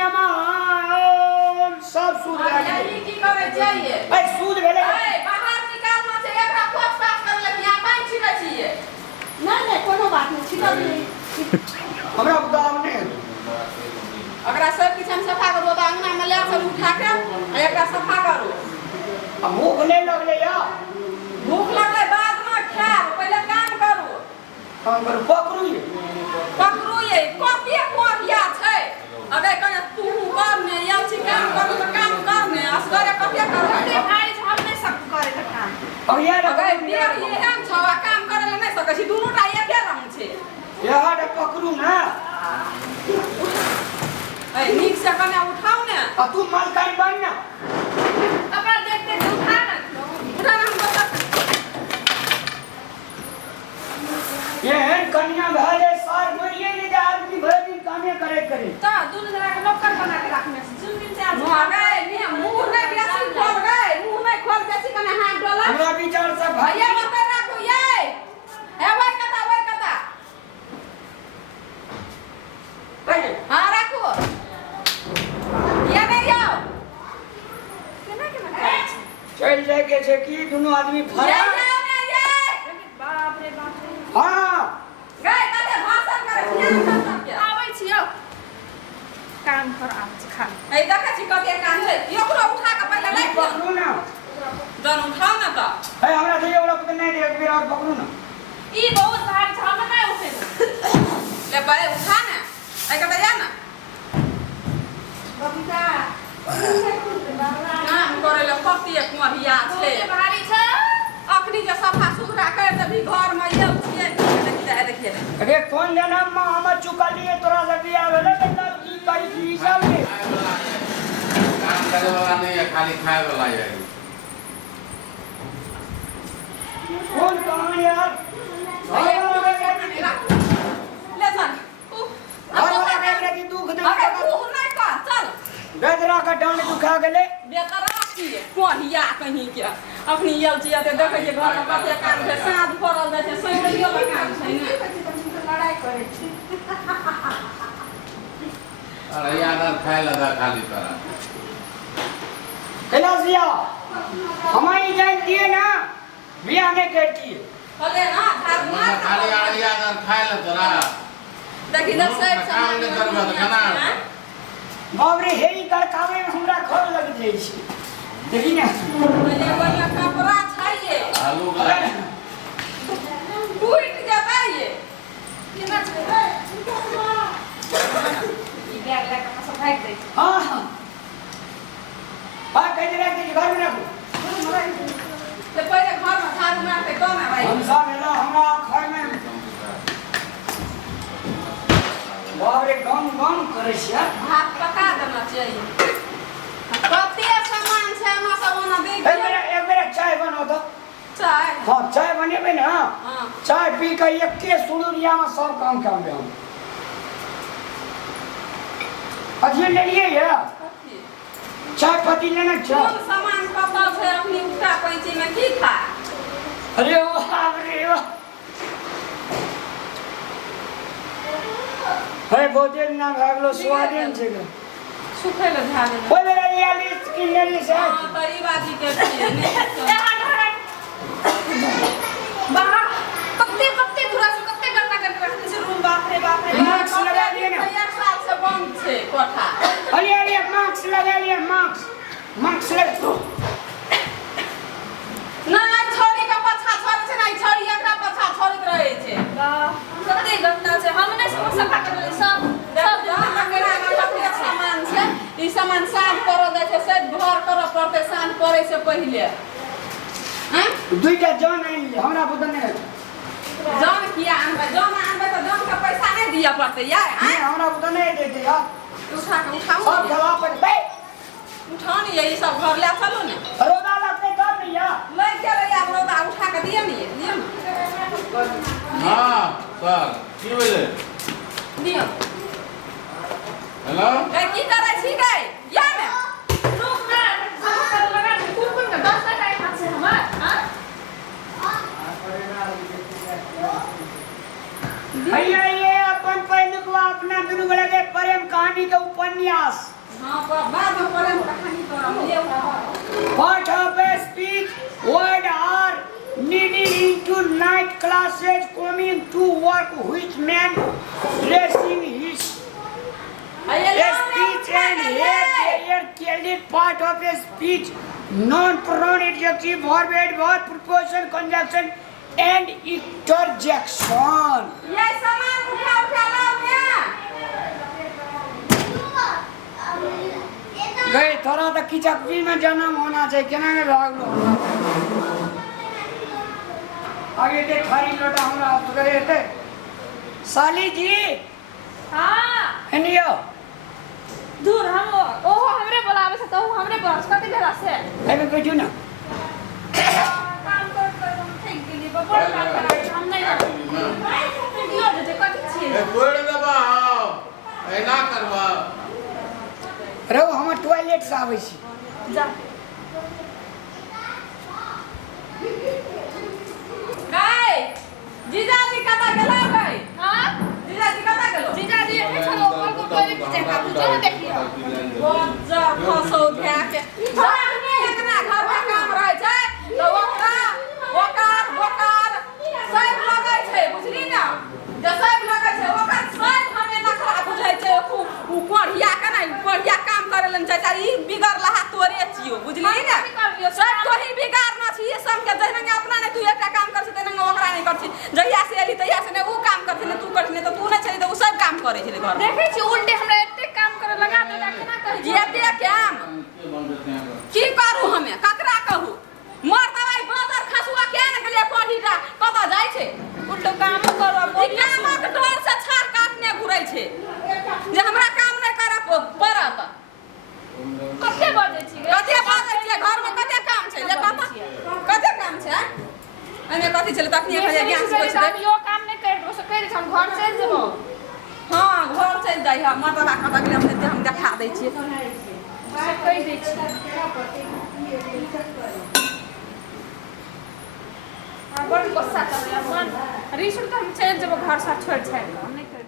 नमः ओम सब सूद ये की करे चाहिए ए सूद भेले बाहर निकालना छै एकरा पोछ पाछ कर ले यहां पानी छिटे छिए नहीं कोनो बात नहीं छिटा नहीं हमरा बताओ ने अगर सब किछ हम सफा करो तो अंगना में ले चल उठा के एकरा सफा करो अब भूख नहीं लगले या भूख लगले बाद में खाओ पहले काम करो पकड़ू ये कते कोरिया छै अबे कने तू कर ने या छी काम करो तो काम कर ने असगरे कते कर अरे भाई हम नहीं सब करे त काम अब यार अबे ये हम छवा काम करे ले नहीं सकै छी दुनु टा एके रंग छै यार पकड़ू ना ए नीक से कने उठाओ ने आ तू मालकाई बन ना अपना देख देख उठा ना हम बता ये कन्या घरे सार मरिए ने आदमी भर दिन कामे करे ता दुनु जना के नौकर बना के रखने से जुन दिन से आज आ गए ने मुंह नहीं बेसी खोल गए मुंह नहीं खोल बेसी कने हाथ डोला हमरा विचार से भैया मत राखो ये ए वही कता पहले हां राखो ये नहीं आओ केना केना चल जाए के छे की दोनों आदमी फरा बाप रे हां गए कते भाषण करे छियै आबै छियौ काम कर आबै छी खा ए देखै छी कते काम छै एकरो उठा के पहले लाइक पकड़ू ना जन उठाओ ना त ए हमरा से एवला पता नहीं दे एक बेर और पकड़ू ना ई बहुत भारी छ हम नहीं उठे ले पहले उठा ना ए कते जा ना बबीता काम करे ले कते कुरिया छै भारी छ अखनी जे सफा सुथरा कर तभी घर में ये छिए देखिए अरे कौन लेना हम चुका लिए तोरा से बियाह भेले त की करी की सब ने काम करे वाला नहीं है खाली खाए वाला है कौन कहां यार ले चल और वाला बेगरा की दुख दे अरे तू नहीं कर चल बेदरा का डांड दुखा गेले बेतरा की कोहिया कहीं के अखनी यल छिए त देखे जे घर में कते काम छै साँझ पड़ल जाय छै सैरियो में काम छै ने लड़ाई करे छी अरे यार खाए लगा खाली करा कैलाशिया हमारी जानती है ना बियाह नहीं करती है भले ना खाली यार खाए ल तोरा देखि न सब काम नहीं करबा त केना बाबरे हेई कर कामे में हमरा खर लग जाई छी देखी ना पहले बढ़िया कपड़ा चाहिए आलू गला टूट जाता है ये केना छै ई बैग लेके सब भाग दे हां हां कह दे रहा कि घर में रखो तो पहले घर में झाड़ू मारते तो ना भाई हम सब एला हमरा खाए में बाबरे गम गम करे छी यार भात पका देना चाहिए कते सामान छै हम सब ओना देख एक बेर चाय बनाओ तो चाय हां चाय बनेबे ना हां चाय पी के एके सुड़ुरिया में सब काम कर दे हम अजी ले लिए या चाय पत्ती लेना चाय कौन सामान कता छै अपनी उठा पैंची में की खा अरे वाह रे वाह है बहुते ना भागलो स्वादेन छै सुखे ले झा दे ओए मेरा ये लिस्ट की लेनी से हां तरी बाजी के छिए ने बाहर कते दूरा से कते गंदा करके रखने से रूम बाप रे मास्क लगा लिए ना एक साल से बंद छै कोठा अरे अरे मास्क लगा लिए मास्क लगा तो ना छोरी का पछा छोरी से नहीं छोरी एकरा पछा छोड़त रहे छै कते गंदा छै हम ने सफा करले सब सामान छै ई सामान साफ कर दे छै सब घर कर पड़ते साफ करे से पहले हैं दुईटा जान आई हमरा बुदन नहीं जान किया आनबे तो जान का पैसा नहीं दिया पड़ते यार हैं हमरा बुदन नहीं देते यार उठाओ सब गला पर बे उठा नहीं ये सब घर ले चलो ने रोदा लगते कर नहीं यार ले के रे यार रोदा उठा के दिए नहीं दिए हां सर की बोले दियो हेलो ए की करे छी गई या ने रुक ना लगा कुन का 10 टाइम हाथ से हमर हां भैया ये अपन पहलू को अपना दुनु बड़ा के प्रेम कहानी आदमी के उपन्यास हां बाद में पढ़े कहानी तोरा ले part of a speech word are needed into night classes coming to work which man dressing his speech and here candid part of a speech non pronoun adjective verb adverb preposition conjunction and interjection ये सामान उठा लाओ यहाँ गए थोड़ा तो किचकपी में जन्म होना चाहिए केना में भाग लो आगे के थारी लोटा हमरा हाथ करे थे साली जी हां एनियो दूर हम ओहो हमरे बुलावे से तो हमरे बस कते भेला से एबे बैठू ना काम कर हम ठीक गेली बड़ काम करा हम नहीं वीडियो दे कथि छी ए बोल दबा ए ना करबा रहो हम टॉयलेट से आबै छी जा गाय जीजाजी कता गेलो गाय हां जीजाजी कता गेलो जीजाजी एठे छलो ओकर को टॉयलेट से का पूछो ना देखियो जा खसो ध्या के इतना घर में काम रहे छै तो ओकरा बोकार सब लगे छै बुझली ना जे सब लगे छै ओकर सब हमें नखरा बुझै छै उ कोढ़िया के नहीं कोढ़िया काम करेलन छै तारी बिगड़ लहा तोरे छियो बुझली ना सब तो ही बिगाड़ना छी सब के जहना अपना ने तू एकटा काम कर छी तने ओकरा नहीं कर छी जहिया से एली तहिया से ने उ काम करथि ने तू करथि ने तो तू नहीं छली तो उ सब काम करे छले घर देखे छी उल्टे हमरा एते काम करे लगा दे केना कहि जी एते काम की करू हमें ककरा कहू मोर दवाई बादर खसुआ के न गेले कोढ़ीटा कता जाय छै उल्टो काम करू ई कामक डर से छार काटने घुरै छै जे हमरा काम नहीं करा पड़त कते बजे छी घर में कते काम छै ले कते काम छै एने कथि छले तखनी एखन ज्ञान से पैसा दे यो काम नहीं कर दो से कह हम घर चल जेबो हां घर चल जाई हम मतबा कता के हम देखा दै छी से कह दै छी बड़ गुस्सा कर मन रिसुर तो हम चल जेबो घर से छोड़ छै हम नहीं